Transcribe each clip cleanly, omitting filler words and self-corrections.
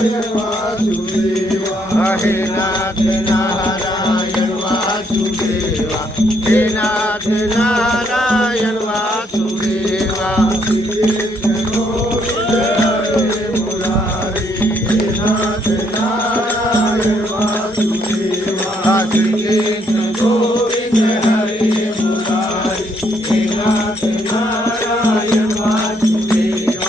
हे नाथ नारायण वासुदेवा, हे नाथ नारायण वासुदेवा, गोविंद हरे मुरारी, हे नाथ नारायण वासुदेवा, गोविंद हरे मुरारी, हे नाथ नारायण वासुदेवा।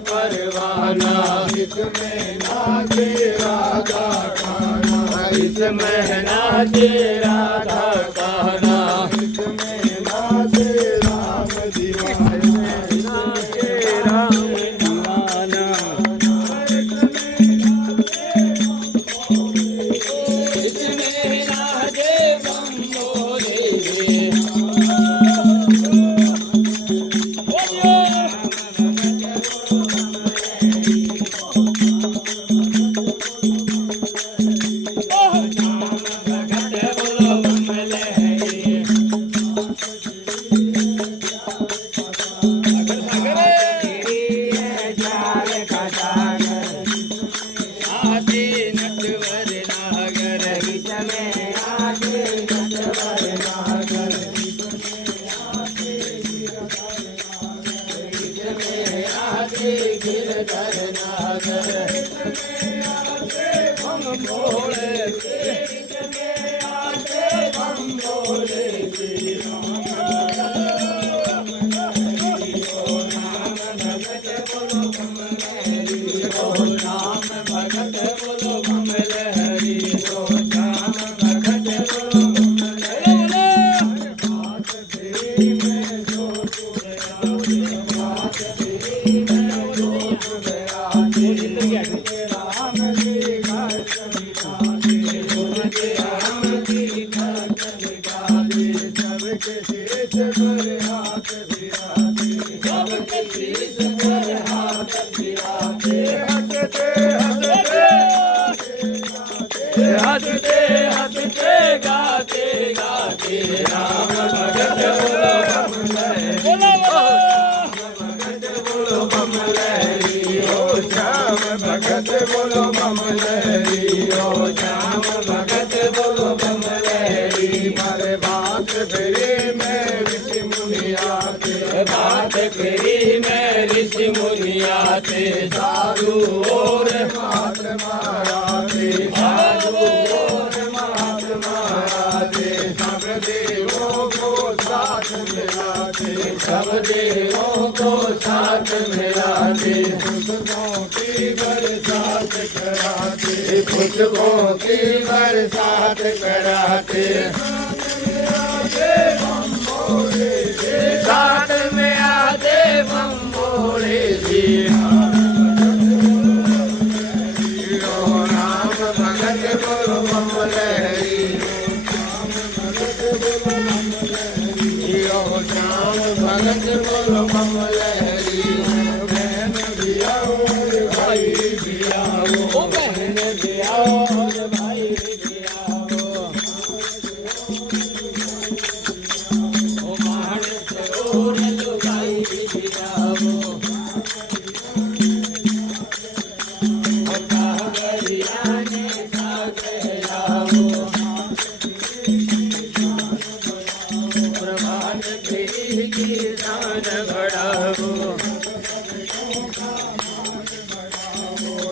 परवाना इसमें नाचे राधा खाना, इसमें नाचे राधा खाना, इसमें नाचे राम दीवाना, नाचे राम दीवाना, इसमें नाचे बम बोले हंसते हंसते गाते गाते राम भगत बोलो बम लहरी, ओ श्याम भगत बोलो बम लहरी, ओ श्याम भगत बोलो बम लहरी। मारे बात फेरी में ऋषि मुनि आते, बात फेरी में ऋषि मुनि आते, साधु और महात्मा आते, साधु और महात्मा आते, सब देवों को साथ मिलाते, सब देवों को साथ मिलाते, खुशबुओं की बरसात कराते, खुशबुओं की बरसात कराते, साथ में आते बम भोले जी। ओ राम भगत बोलो बम लहरी, ओ श्याम भगत बोलो बम लहरी। बहन भी आओ भाई भी आओ, बहन भी आओ भाई भी आओ। ओ मानस और भाई भी आओ, ओ कांवरिया ने साथ आओ। प्रभात फेरी की शान बढ़ाओ,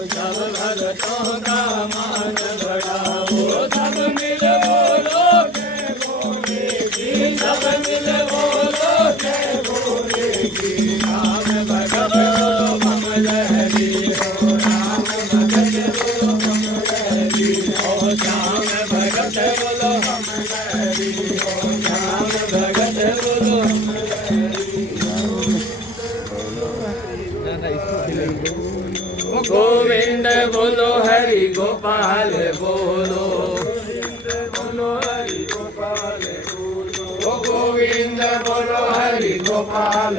सब भगतों का मान बढ़ाओ। सब मिल बोलो जय भोले की, सब मिल बोलो जय भोले की। राम भगत बोलो बम लहरी, ओ राम भगत बोलो बम लहरी, ओ श्याम भगत बोलो बम लहरी, ओ श्याम भगत बोलो बम लहरी। गोविंद बोलो हरि गोपाल बोलो, बोलो हरि गोपाल बोलो, गोविंद बोलो हरि गोपाल।